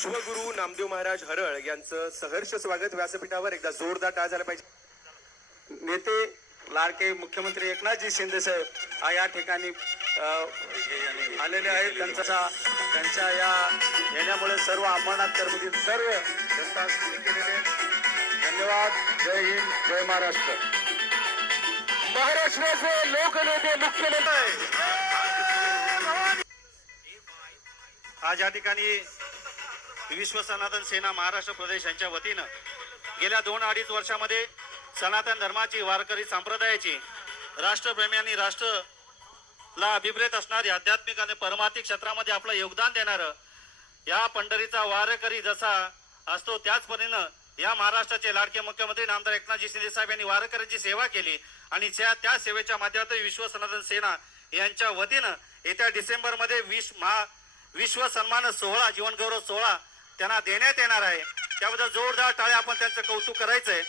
विश्वगुरु नामदेव महाराज हरळ यांचं सहर्ष स्वागत व्यासपीठावर. एकदा जोरदार टाळ झाला पाहिजे. नेते लाडके मुख्यमंत्री एकनाथजी शिंदे साहेब या ठिकाणी आलेले आहेत. त्यांच्या या येण्यामुळे सर्व अंबरनाथ कर्मधील सर्व जनता केलेले. धन्यवाद. जय हिंद, जय महाराष्ट्र. महाराष्ट्राचे लोकनेते मुख्य नेते आज या ठिकाणी विश्व सनातन सेना महाराष्ट्र प्रदेश यांच्या वतीनं गेल्या 2-2.5 वर्षामध्ये सनातन धर्माची, वारकरी संप्रदायाची, राष्ट्रप्रेमी आणि राष्ट्रला अभिप्रेत असणारी आध्यात्मिक आणि परमार्थिक क्षेत्रामध्ये आपलं योगदान देणारं या पंढरीचा वारकरी जसा असतो त्याच परीनं या महाराष्ट्राचे लाडके मुख्यमंत्री नामदार एकनाथजी शिंदे साहेब यांनी वारकऱ्यांची सेवा केली आणि त्या सेवेच्या माध्यमातून विश्व सनातन सेना यांच्या वतीनं येत्या डिसेंबरमध्ये विश्व सन्मान सोहळा, जीवनगौरव सोहळा त्यांना देण्यात येणार आहे. त्याबद्दल जोरदार टाळ्या आपण त्यांचं कौतुक करायचंय.